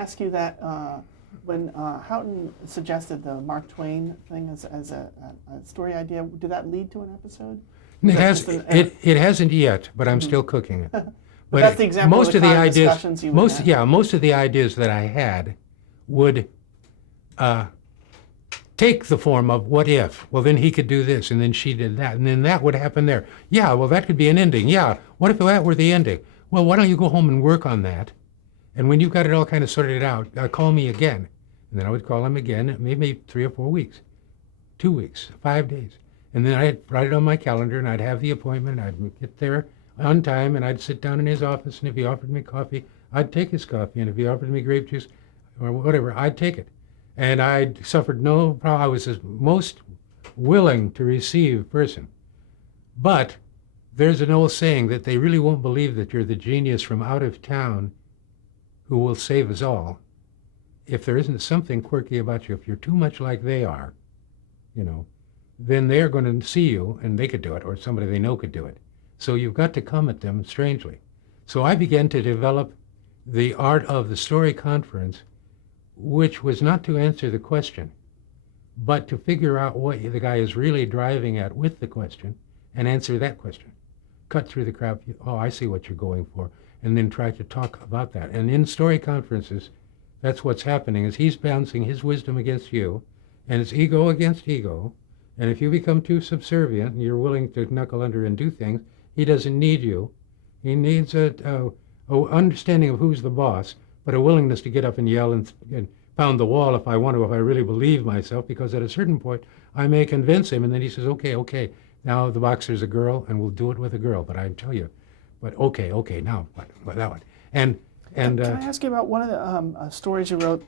ask you that when Houghton suggested the Mark Twain thing as a story idea, did that lead to an episode? It hasn't yet, but I'm still cooking it. But that's the example most of the kind of ideas, discussions you would have. most of the ideas that I had would take the form of what if. Well, then he could do this, and then she did that, and then that would happen there. Yeah, well, that could be an ending. Yeah, what if that were the ending? Well, why don't you go home and work on that? And when you've got it all kind of sorted out, call me again. And then I would call him again, maybe 3 or 4 weeks, 2 weeks, 5 days. And then I'd write it on my calendar, and I'd have the appointment. I'd get there on time, and I'd sit down in his office, and if he offered me coffee, I'd take his coffee. And if he offered me grape juice or whatever, I'd take it. And I suffered no problem. I was the most willing to receive person. But there's an old saying that they really won't believe that you're the genius from out of town who will save us all if there isn't something quirky about you. If you're too much like they are, then they're going to see you, and they could do it, or somebody they know could do it. So you've got to come at them strangely. So I began to develop the art of the story conference, which was not to answer the question, but to figure out what the guy is really driving at with the question and answer that question. Cut through the crap. Oh, I see what you're going for. And then try to talk about that. And in story conferences, that's what's happening, is he's bouncing his wisdom against you, and it's ego against ego. And if you become too subservient and you're willing to knuckle under and do things, he doesn't need you. He needs a understanding of who's the boss, but a willingness to get up and yell and pound the wall if I want to, if I really believe myself, because at a certain point I may convince him, and then he says, okay, now the boxer's a girl, and we'll do it with a girl, but I tell you, but okay, now what that one. And can I ask you about one of the stories you wrote?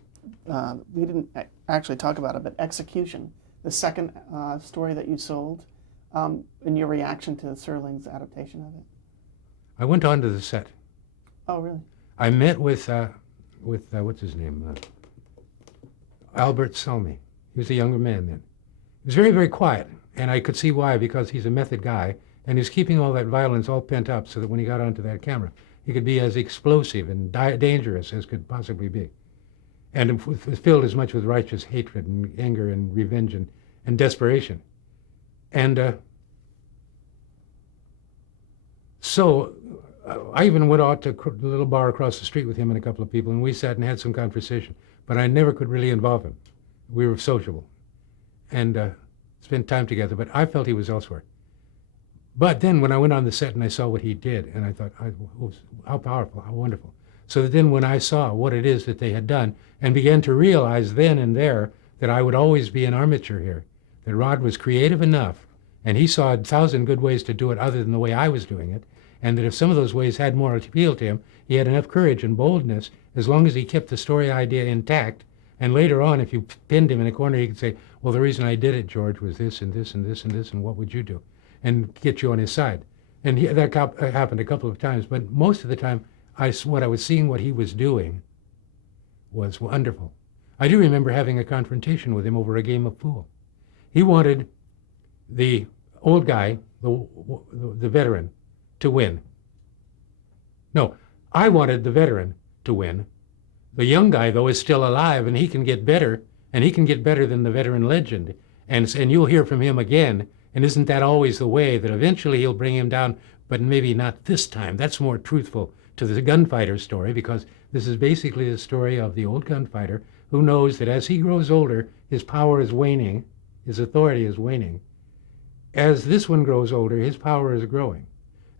We didn't actually talk about it, but Execution, the second story that you sold, and your reaction to Serling's adaptation of it. I went onto the set. Oh, really? I met with what's his name? Albert Selmy. He was a younger man then. He was very, very quiet, and I could see why, because he's a method guy, and he's keeping all that violence all pent up so that when he got onto that camera, he could be as explosive and dangerous as could possibly be. And it was filled as much with righteous hatred and anger and revenge and desperation. And so I even went out to the little bar across the street with him and a couple of people, and we sat and had some conversation. But I never could really involve him. We were sociable and spent time together, but I felt he was elsewhere. But then when I went on the set and I saw what he did, and I thought, how powerful, how wonderful. So that then when I saw what it is that they had done and began to realize then and there that I would always be an armature here, that Rod was creative enough, and he saw 1,000 good ways to do it other than the way I was doing it, and that if some of those ways had more appeal to him, he had enough courage and boldness as long as he kept the story idea intact. And later on, if you pinned him in a corner, he could say, well, the reason I did it, George, was this and this and this and this, and what would you do? And get you on his side. And that happened a couple of times, but most of the time, what I was seeing what he was doing was wonderful. I do remember having a confrontation with him over a game of pool. He wanted the old guy, the veteran, to win. No, I wanted the veteran to win. The young guy, though, is still alive, and he can get better, and he can get better than the veteran legend. And you'll hear from him again. And isn't that always the way, that eventually he'll bring him down, but maybe not this time? That's more truthful to the gunfighter story, because this is basically the story of the old gunfighter who knows that as he grows older, his power is waning, his authority is waning. As this one grows older, his power is growing.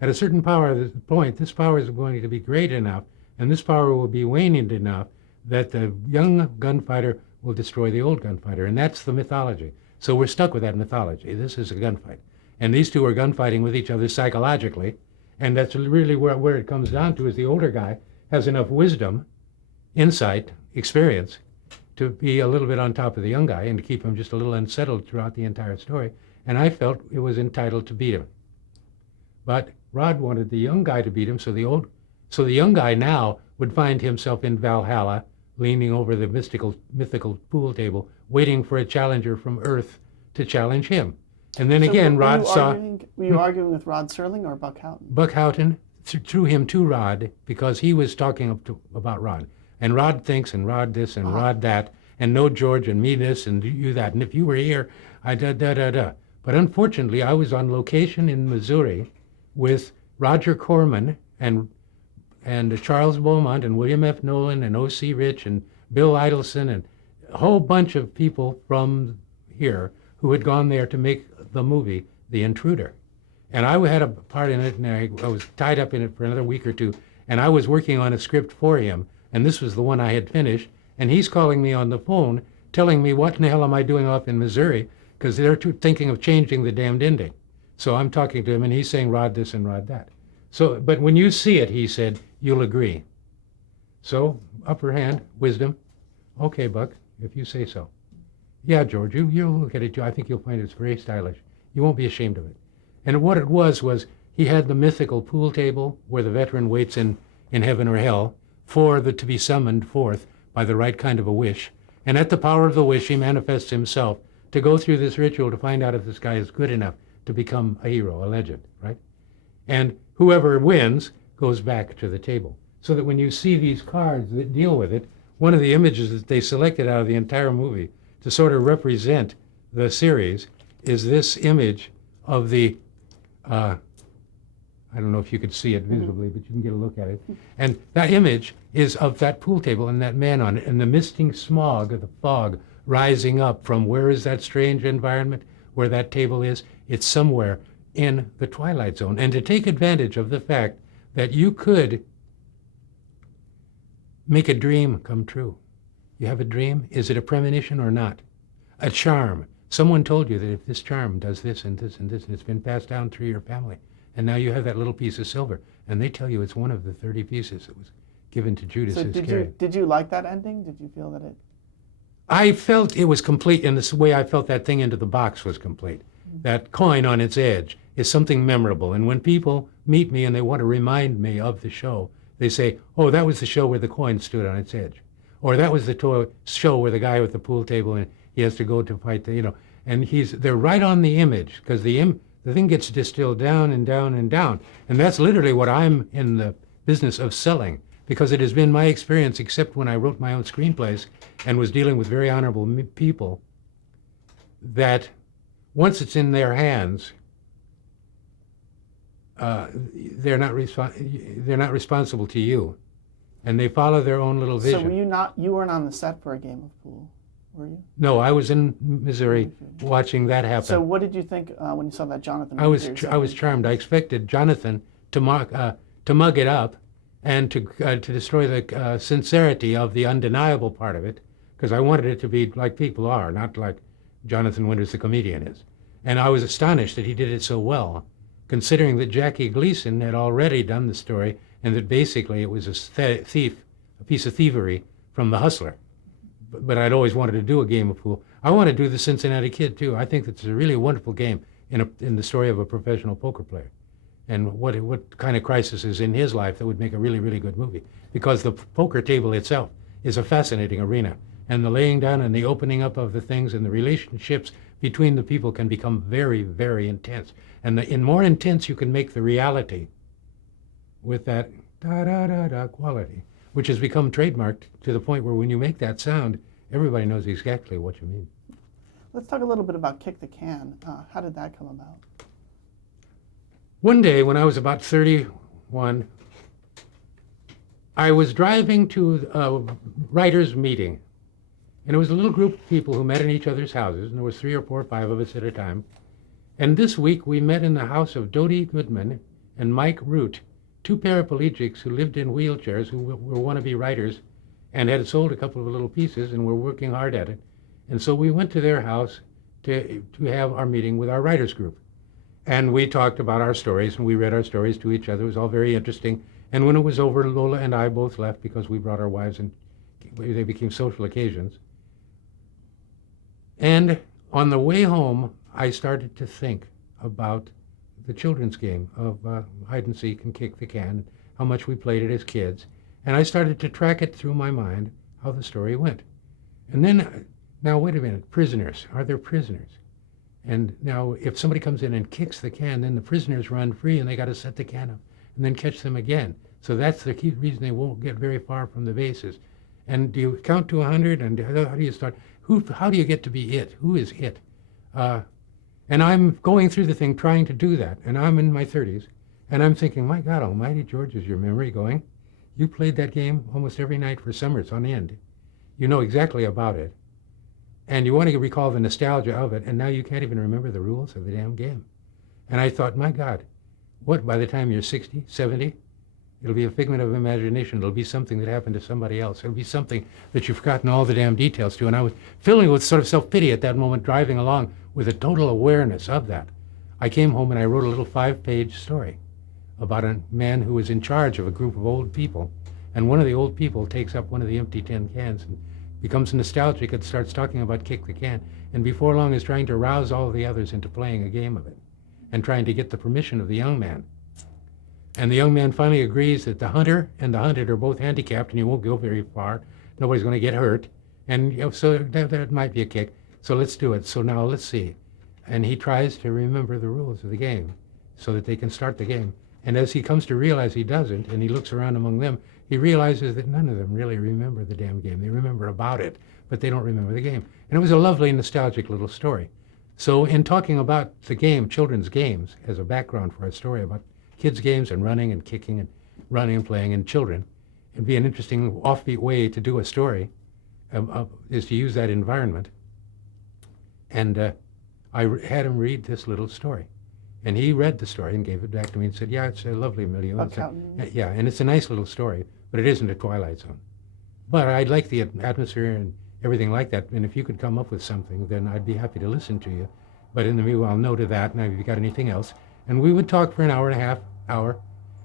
At a certain point, this power is going to be great enough, and this power will be waning enough that the young gunfighter will destroy the old gunfighter, and that's the mythology. So we're stuck with that mythology. This is a gunfight. And these two are gunfighting with each other psychologically, and that's really where it comes down to, is the older guy has enough wisdom, insight, experience, to be a little bit on top of the young guy and to keep him just a little unsettled throughout the entire story. And I felt it was entitled to beat him. But Rod wanted the young guy to beat him, so the young guy now would find himself in Valhalla, leaning over the mythical pool table, waiting for a challenger from Earth to challenge him. And then again, Rod saw... Were you arguing with Rod Serling or Buck Houghton? Buck Houghton threw him to Rod because he was talking about Rod. and Rod thinks, and Rod this, and Rod that, and no George, and me this, and you that, and if you were here, I da da da da. But unfortunately, I was on location in Missouri with Roger Corman and Charles Beaumont and William F. Nolan and O.C. Rich and Bill Idelson and a whole bunch of people from here who had gone there to make the movie The Intruder. And I had a part in it, and I was tied up in it for another week or two, and I was working on a script for him, and this was the one I had finished, and he's calling me on the phone telling me, what in the hell am I doing up in Missouri, because they're thinking of changing the damned ending. So I'm talking to him, and he's saying, Rod this and Rod that. So, but when you see it, he said, you'll agree. So, upper hand, wisdom. Okay, Buck, if you say so. Yeah, George, you'll look at it. I think you'll find it's very stylish. You won't be ashamed of it. And what it was he had the mythical pool table where the veteran waits in heaven or hell for to be summoned forth by the right kind of a wish. And at the power of the wish, he manifests himself to go through this ritual to find out if this guy is good enough to become a hero, a legend, right? And whoever wins goes back to the table. So that when you see these cards that deal with it, one of the images that they selected out of the entire movie to sort of represent the series is this image of the, I don't know if you could see it visibly, but you can get a look at it. And that image is of that pool table and that man on it, and the misting smog of the fog rising up from where is that strange environment where that table is? It's somewhere in the Twilight Zone. And to take advantage of the fact that you could make a dream come true. You have a dream, is it a premonition or not? A charm. Someone told you that if this charm does this and this and this, and it's been passed down through your family, and now you have that little piece of silver, and they tell you it's one of the 30 pieces that was given to Judas Iscariot. Did you like that ending? Did you feel that it... I felt it was complete in the way I felt that thing into the box was complete. That coin on its edge is something memorable. And when people meet me and they want to remind me of the show, they say, oh, that was the show where the coin stood on its edge. Or that was the show where the guy with the pool table and he has to go to fight and they're right on the image, because the thing gets distilled down and down and down. And that's literally what I'm in the business of selling, because it has been my experience, except when I wrote my own screenplays and was dealing with very honorable people, that once it's in their hands, they're not responsible to you, and they follow their own little vision. So you weren't on the set for a game of pool, were you? No, I was in Missouri watching that happen. So what did you think when you saw that Jonathan? I was charmed. I expected Jonathan to mug it up and to destroy the sincerity of the undeniable part of it, because I wanted it to be like people are, not like Jonathan Winters the comedian is. And I was astonished that he did it so well, considering that Jackie Gleason had already done the story and that basically it was a piece of thievery from The Hustler. But I'd always wanted to do a game of pool. I want to do the Cincinnati Kid too. I think it's a really wonderful game in the story of a professional poker player, and what kind of crisis is in his life that would make a really, really good movie. Because the poker table itself is a fascinating arena, and the laying down and the opening up of the things and the relationships between the people can become very, very intense. And in more intense you can make the reality with that da-da-da-da quality, which has become trademarked to the point where when you make that sound, everybody knows exactly what you mean. Let's talk a little bit about Kick the Can. How did that come about? One day when I was about 31, I was driving to a writers' meeting, and it was a little group of people who met in each other's houses, and there was 3 or 4 or 5 of us at a time. And this week we met in the house of Dodie Goodman and Mike Root, 2 paraplegics who lived in wheelchairs, who were wannabe writers and had sold a couple of little pieces and were working hard at it. And so we went to their house to have our meeting with our writers group. And we talked about our stories, and we read our stories to each other. It was all very interesting. And when it was over, Lola and I both left because we brought our wives, and they became social occasions. And on the way home, I started to think about the children's game of hide and seek and kick the can, how much we played it as kids. And I started to track it through my mind, how the story went. And then, now wait a minute, prisoners, are there prisoners? And now if somebody comes in and kicks the can, then the prisoners run free and they got to set the can up and then catch them again. So that's the key reason they won't get very far from the bases. And do you count to 100? And how do you start? How do you get to be it? Who is it? And I'm going through the thing trying to do that. And I'm in my 30s. And I'm thinking, my God almighty, George, is your memory going? You played that game almost every night for summers on end. You know exactly about it. And you want to recall the nostalgia of it, and now you can't even remember the rules of the damn game. And I thought, my God, what, by the time you're 60, 70, it'll be a figment of imagination. It'll be something that happened to somebody else. It'll be something that you've forgotten all the damn details to. And I was filling with sort of self-pity at that moment, driving along with a total awareness of that. I came home and I wrote a little 5-page story about a man who was in charge of a group of old people. And one of the old people takes up one of the empty tin cans and becomes nostalgic and starts talking about kick the can. And before long is trying to rouse all the others into playing a game of it and trying to get the permission of the young man. And the young man finally agrees that the hunter and the hunted are both handicapped and you won't go very far. Nobody's going to get hurt. And so that might be a kick. So let's do it. So now let's see. And he tries to remember the rules of the game so that they can start the game. And as he comes to realize he doesn't, and he looks around among them, he realizes that none of them really remember the damn game. They remember about it, but they don't remember the game. And it was a lovely, nostalgic little story. So in talking about the game, children's games, as a background for a story about kids' games and running and kicking and running and playing and children, it'd be an interesting offbeat way to do a story, is to use that environment. And I had him read this little story. And he read the story and gave it back to me and said, yeah, it's a lovely milieu. Yeah, and it's a nice little story, but it isn't a Twilight Zone. But I'd like the atmosphere and everything like that, and if you could come up with something, then I'd be happy to listen to you. But in the meanwhile, no to that, and have you got anything else? And we would talk for an hour and a half,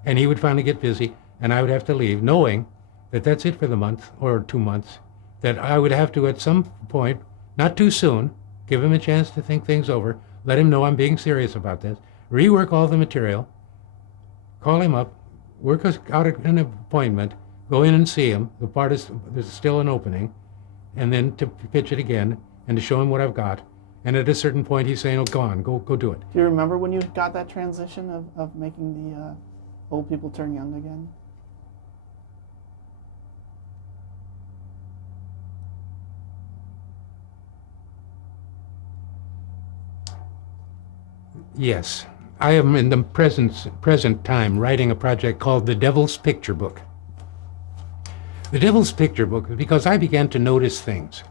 and he would finally get busy, and I would have to leave, knowing that that's it for the month or 2 months, that I would have to, at some point, not too soon, give him a chance to think things over, let him know I'm being serious about this, rework all the material, call him up, work us out an appointment, go in and see him. There's still an opening, and then to pitch it again and to show him what I've got. And at a certain point, he's saying, oh, go on, go do it. Do you remember when you got that transition of making the old people turn young again? Yes. I am in the present time writing a project called The Devil's Picture Book. The Devil's Picture Book is because I began to notice things.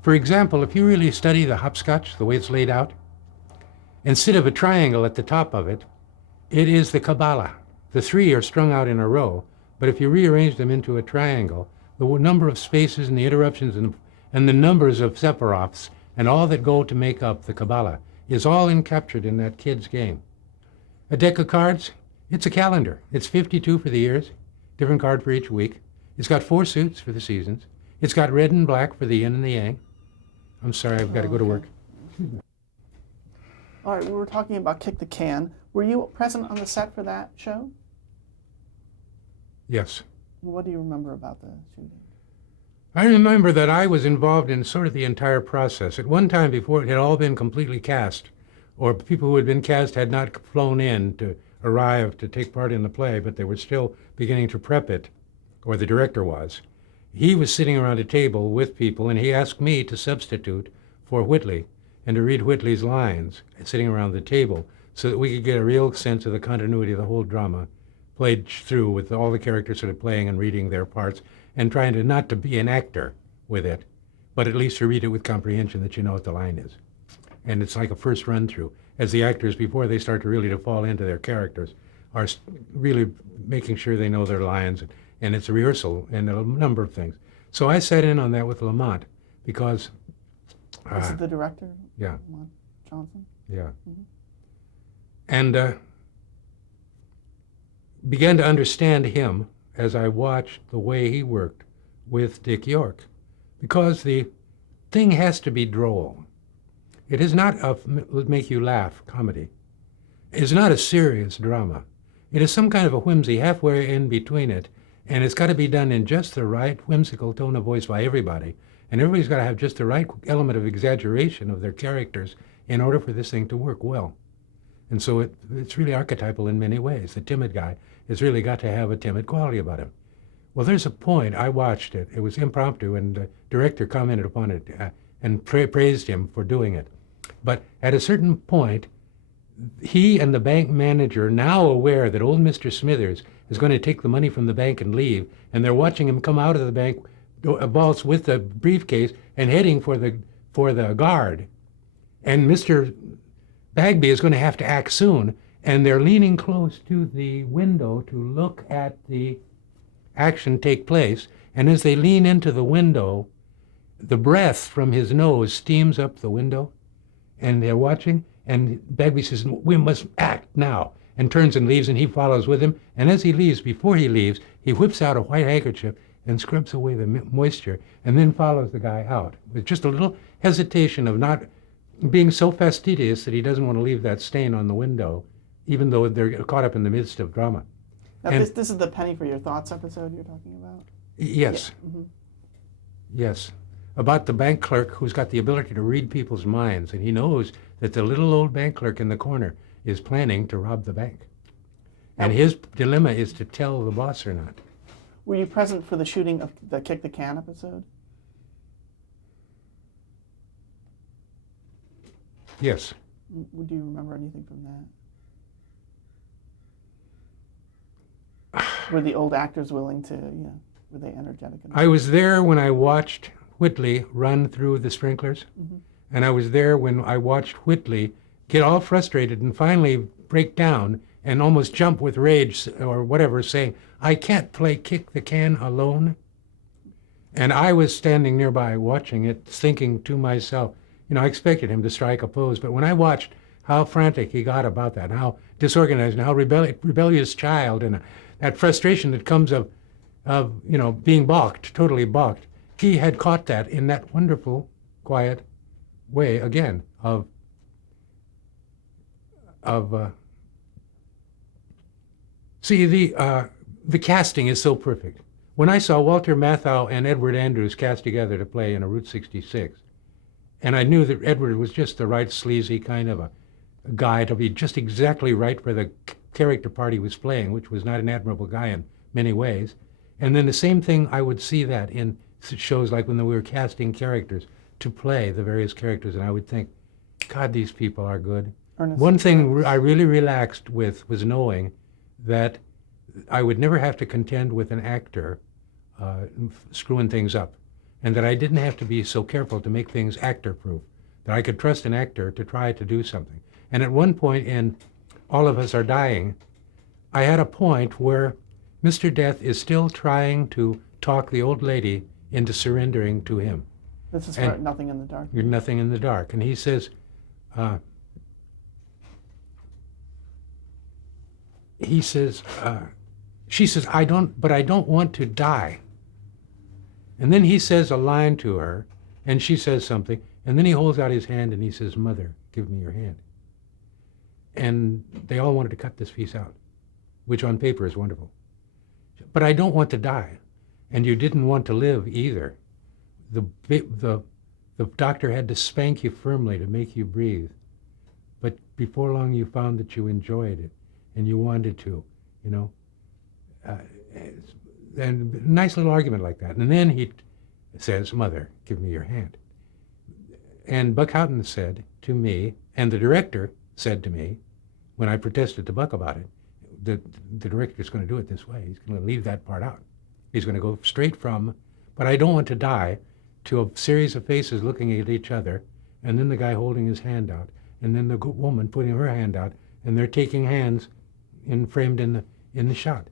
For example, if you really study the hopscotch, the way it's laid out, instead of a triangle at the top of it, it is the Kabbalah. The 3 are strung out in a row, but if you rearrange them into a triangle, the number of spaces and the interruptions and the numbers of sephiroths and all that go to make up the Kabbalah is all encaptured in that kid's game. A deck of cards, it's a calendar. It's 52 for the years, different card for each week. It's got 4 suits for the seasons. It's got red and black for the yin and the yang. I'm sorry, I've got to go to work. All right, we were talking about Kick the Can. Were you present on the set for that show? Yes. What do you remember about the shooting? I remember that I was involved in sort of the entire process. At one time before it had all been completely cast, or people who had been cast had not flown in to arrive to take part in the play, but they were still beginning to prep it, or the director was. He was sitting around a table with people, and he asked me to substitute for Whitley and to read Whitley's lines, sitting around the table, so that we could get a real sense of the continuity of the whole drama, played through with all the characters sort of playing and reading their parts, and trying to not to be an actor with it, but at least to read it with comprehension that you know what the line is. And it's like a first run through, as the actors, before they start to really to fall into their characters, are really making sure they know their lines, and it's a rehearsal and a number of things. So I sat in on that with Lamont because... Is it the director? Yeah. Lamont Johnson? Yeah. Mm-hmm. And began to understand him as I watched the way he worked with Dick York, because the thing has to be droll. It is not a make you laugh comedy. It is not a serious drama. It is some kind of a whimsy halfway in between it, and it's got to be done in just the right whimsical tone of voice by everybody, and everybody's got to have just the right element of exaggeration of their characters in order for this thing to work well. And so it's really archetypal in many ways. The timid guy has really got to have a timid quality about him. Well, there's a point, I watched it. It was impromptu, and the director commented upon it and praised him for doing it. But at a certain point, he and the bank manager, now aware that old Mr. Smithers is going to take the money from the bank and leave, and they're watching him come out of the bank vaults with the briefcase and heading for the guard. And Mr. Bagby is going to have to act soon, and they're leaning close to the window to look at the action take place. And as they lean into the window, the breath from his nose steams up the window, and they're watching, and Bagby says, "We must act now," and turns and leaves, and he follows with him. And as he leaves, before he leaves, he whips out a white handkerchief and scrubs away the moisture, and then follows the guy out with just a little hesitation of not being so fastidious that he doesn't want to leave that stain on the window, even though they're caught up in the midst of drama. Now, And- this is the Penny for Your Thoughts episode you're talking about? Yes. Yeah. Mm-hmm. Yes. About the bank clerk who's got the ability to read people's minds, and he knows that the little old bank clerk in the corner is planning to rob the bank. And his dilemma is to tell the boss or not. Were you present for the shooting of the Kick the Can episode? Yes. Do you remember anything from that? Were the old actors willing to, were they energetic enough? I was there when I watched Whitley run through the sprinklers, and I was there when I watched Whitley get all frustrated and finally break down and almost jump with rage or whatever, saying, "I can't play Kick the Can alone." And I was standing nearby watching it, thinking to myself, I expected him to strike a pose, but when I watched how frantic he got about that, and how disorganized and how rebellious child, and that frustration that comes of being balked, totally balked, he had caught that in that wonderful, quiet way again of see, the casting is so perfect. When I saw Walter Matthau and Edward Andrews cast together to play in a Route 66, and I knew that Edward was just the right sleazy kind of a guy to be just exactly right for the character part he was playing, which was not an admirable guy in many ways. And then the same thing, I would see that in shows like when we were casting characters to play the various characters, and I would think, God, these people are good. One thing I really relaxed with was knowing that I would never have to contend with an actor screwing things up, and that I didn't have to be so careful to make things actor-proof, that I could trust an actor to try to do something. And at one point in All of Us Are Dying, I had a point where Mr. Death is still trying to talk the old lady into surrendering to him. This is for Nothing in the Dark. You're Nothing in the Dark. And he says, she says, I don't want to die. And then he says a line to her, and she says something, and then he holds out his hand and he says, "Mother, give me your hand." And they all wanted to cut this piece out, which on paper is wonderful. But I don't want to die. And you didn't want to live either. The doctor had to spank you firmly to make you breathe. But before long you found that you enjoyed it and you wanted to, and a nice little argument like that. And then he says, "Mother, give me your hand." And Buck Houghton said to me, and the director said to me, when I protested to Buck about it, the director's going to do it this way. He's going to leave that part out. He's going to go straight from, "But I don't want to die," to a series of faces looking at each other, and then the guy holding his hand out, and then the woman putting her hand out, and they're taking hands framed in the shot.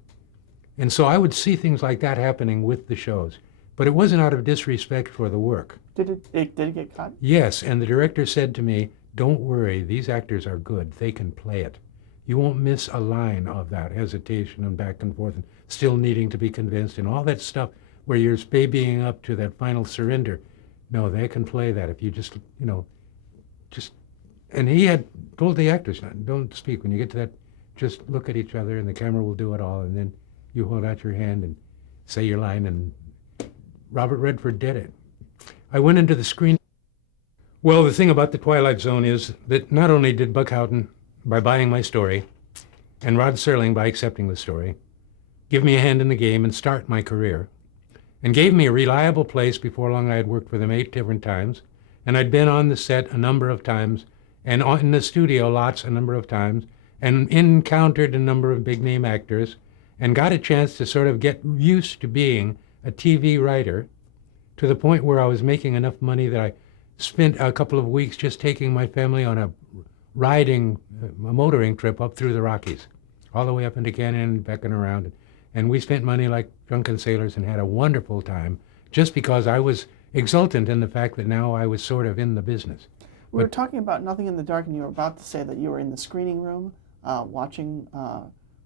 And so I would see things like that happening with the shows. But it wasn't out of disrespect for the work. Did it get cut? Yes, and the director said to me, "Don't worry, these actors are good. They can play it. You won't miss a line of that hesitation and back and forth and still needing to be convinced and all that stuff where you're babying up to that final surrender. No, they can play that if you just. And he had told the actors, don't speak. When you get to that, just look at each other and the camera will do it all, and then you hold out your hand and say your line, and Robert Redford did it. I went into the screen. Well, the thing about The Twilight Zone is that not only did Buck Houghton, by buying my story, and Rod Serling by accepting the story, give me a hand in the game and start my career, and gave me a reliable place. Before long, I had worked for them 8 different times, and I'd been on the set a number of times, and in the studio a number of times, and encountered a number of big-name actors, and got a chance to sort of get used to being a TV writer, to the point where I was making enough money that I spent a couple of weeks just taking my family on a motoring trip up through the Rockies, all the way up into Canada and back and around. And we spent money like drunken sailors and had a wonderful time, just because I was exultant in the fact that now I was sort of in the business. We were talking about Nothing in the Dark, and you were about to say that you were in the screening room watching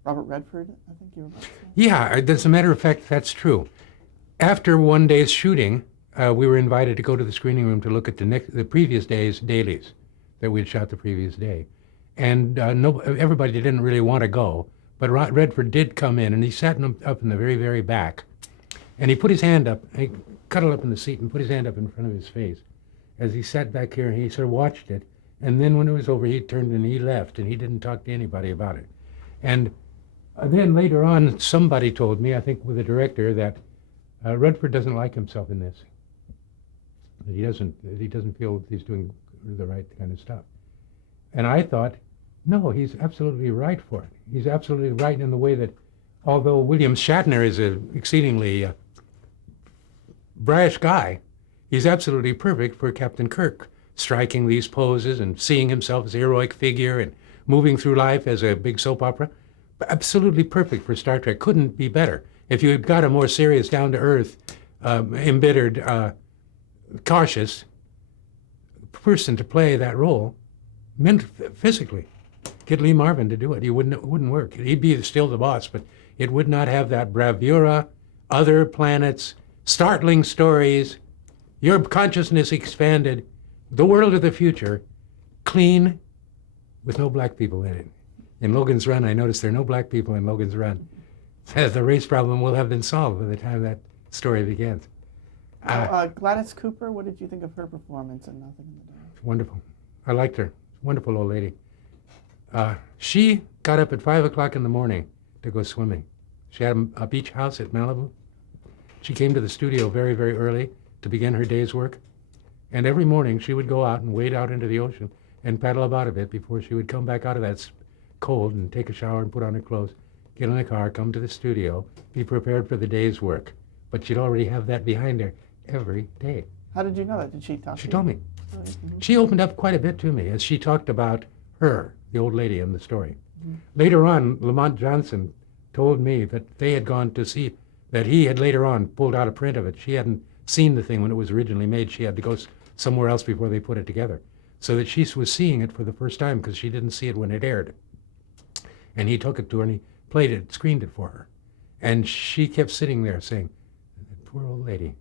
Robert Redford, I think you were about to say. Yeah, as a matter of fact, that's true. After one day's shooting, we were invited to go to the screening room to look at the previous day's dailies that we'd shot the previous day. And everybody didn't really want to go, but Redford did come in, and he sat up in the very, very back. And he put his hand up, and he cuddled up in the seat and put his hand up in front of his face as he sat back here, and he sort of watched it. And then when it was over, he turned and he left, and he didn't talk to anybody about it. And then later on, somebody told me, I think with the director, that Redford doesn't like himself in this. That he doesn't feel he's doing the right kind of stuff. And I thought, no, he's absolutely right for it. He's absolutely right in the way that, although William Shatner is an exceedingly brash guy, he's absolutely perfect for Captain Kirk, striking these poses and seeing himself as a heroic figure and moving through life as a big soap opera. Absolutely perfect for Star Trek. Couldn't be better. If you had got a more serious, down-to-earth, embittered, cautious person to play that role, meant physically, get Lee Marvin to do it. It wouldn't work. He'd be still the boss, but it would not have that bravura, other planets, startling stories, your consciousness expanded, the world of the future, clean, with no black people in it. In Logan's Run, I noticed there are no black people in Logan's Run. The race problem will have been solved by the time that story begins. Gladys Cooper, what did you think of her performance in Nothing in the Dark? Wonderful. I liked her. Wonderful old lady. She got up at 5 o'clock in the morning to go swimming. She had a beach house at Malibu. She came to the studio very, very early to begin her day's work. And every morning she would go out and wade out into the ocean and paddle about a bit before she would come back out of that cold and take a shower and put on her clothes, get in the car, come to the studio, be prepared for the day's work. But she'd already have that behind her every day. How did you know that? Did she talk to you? She told me. Mm-hmm. She opened up quite a bit to me as she talked about her, the old lady in the story. Mm-hmm. Later on, Lamont Johnson told me that they had gone to see, that he had later on pulled out a print of it. She hadn't seen the thing when it was originally made. She had to go somewhere else before they put it together. So that she was seeing it for the first time because she didn't see it when it aired. And he took it to her and he played it, screened it for her. And she kept sitting there saying, that poor old lady,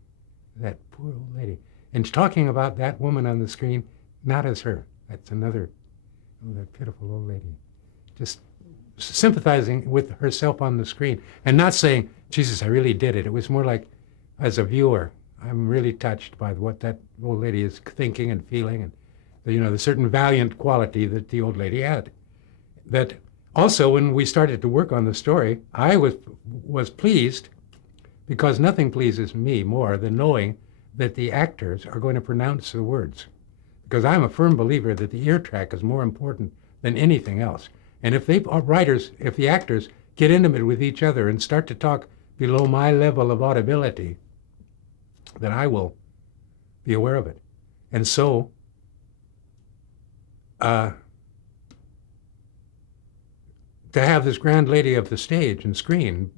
that poor old lady. And talking about that woman on the screen, not as her. That's another, that pitiful old lady. Just sympathizing with herself on the screen and not saying, Jesus, I really did it. It was more like, as a viewer, I'm really touched by what that old lady is thinking and feeling, and the certain valiant quality that the old lady had. That also, when we started to work on the story, I was pleased, because nothing pleases me more than knowing that the actors are going to pronounce the words. Because I'm a firm believer that the ear track is more important than anything else. And if the actors get intimate with each other and start to talk below my level of audibility, then I will be aware of it. And so, to have this grand lady of the stage and screen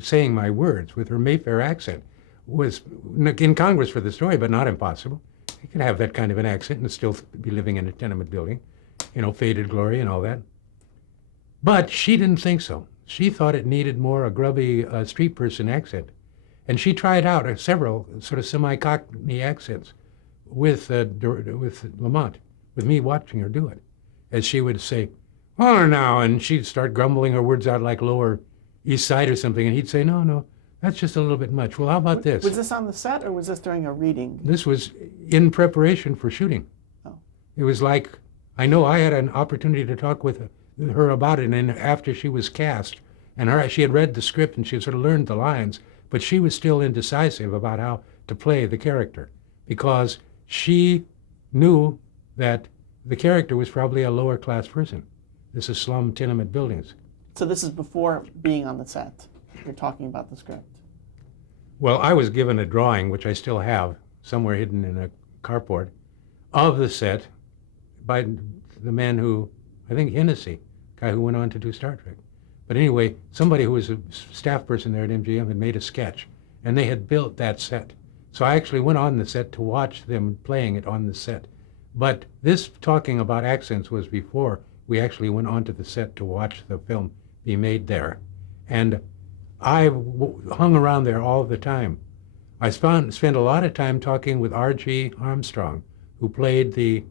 saying my words with her Mayfair accent was incongruous for the story, but not impossible. You could have that kind of an accent and still be living in a tenement building, faded glory and all that. But she didn't think so. She thought it needed more a grubby street person accent. And she tried out several sort of semi-Cockney accents with Lamont, with me watching her do it. As she would say, oh, now, and she'd start grumbling her words out like Lower East Side or something, and he'd say, no, that's just a little bit much. Well, how about this? Was this on the set, or was this during a reading? This was in preparation for shooting. Oh. It was like, I know I had an opportunity to talk with her about it, and after she was cast, And she had read the script and she had sort of learned the lines, but she was still indecisive about how to play the character because she knew that the character was probably a lower class person. This is slum tenement buildings. So this is before being on the set. You're talking about the script. Well, I was given a drawing, which I still have somewhere hidden in a carport, of the set by the man who, I think Hennessy, guy who went on to do Star Trek. But anyway, somebody who was a staff person there at MGM had made a sketch, and they had built that set. So I actually went on the set to watch them playing it on the set. But this talking about accents was before we actually went onto the set to watch the film be made there. And I hung around there all the time. I spent a lot of time talking with R.G. Armstrong, who played the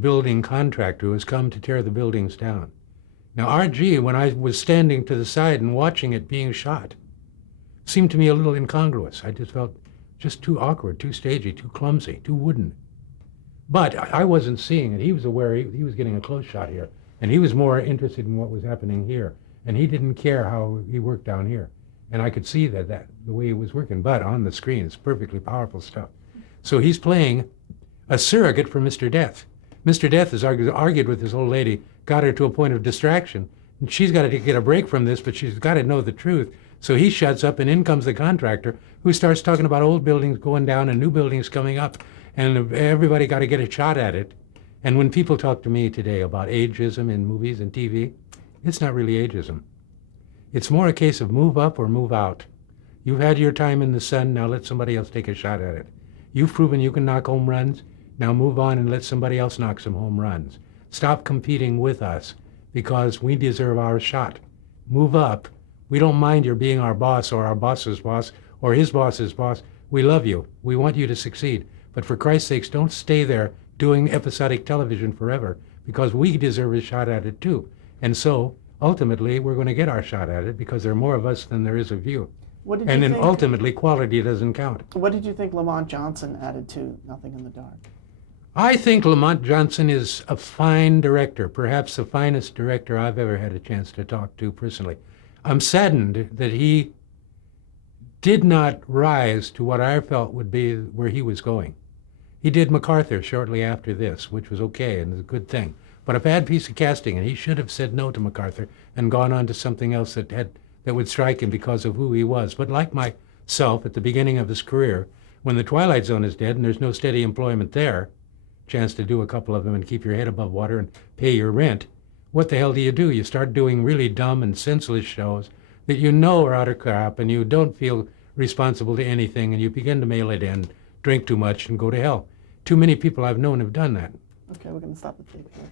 building contractor who has come to tear the buildings down. Now, R.G., when I was standing to the side and watching it being shot, seemed to me a little incongruous. I just felt just too awkward, too stagey, too clumsy, too wooden. But I wasn't seeing it. He was aware he was getting a close shot here, and he was more interested in what was happening here, and he didn't care how he worked down here. And I could see that the way he was working, but on the screen, it's perfectly powerful stuff. So he's playing a surrogate for Mr. Death. Mr. Death has argued with this old lady, got her to a point of distraction, and she's got to get a break from this, but she's got to know the truth. So he shuts up, and in comes the contractor, who starts talking about old buildings going down and new buildings coming up, and everybody got to get a shot at it. And when people talk to me today about ageism in movies and TV, it's not really ageism. It's more a case of move up or move out. You've had your time in the sun, now let somebody else take a shot at it. You've proven you can knock home runs, now move on and let somebody else knock some home runs. Stop competing with us because we deserve our shot. Move up. We don't mind your being our boss or our boss's boss or his boss's boss. We love you. We want you to succeed. But for Christ's sakes, don't stay there doing episodic television forever because we deserve a shot at it too. And so, ultimately, we're going to get our shot at it because there are more of us than there is of you. And then ultimately, quality doesn't count. What did you think Lamont Johnson added to Nothing in the Dark? I think Lamont Johnson is a fine director, perhaps the finest director I've ever had a chance to talk to personally. I'm saddened that he did not rise to what I felt would be where he was going. He did MacArthur shortly after this, which was okay and was a good thing. But a bad piece of casting, and he should have said no to MacArthur and gone on to something else that would strike him because of who he was. But like myself at the beginning of his career, when the Twilight Zone is dead and there's no steady employment there, chance to do a couple of them and keep your head above water and pay your rent, what the hell do? You start doing really dumb and senseless shows that you know are out of crap and you don't feel responsible to anything, and you begin to mail it in, drink too much, and go to hell. Too many people I've known have done that. Okay, we're going to stop the tape here.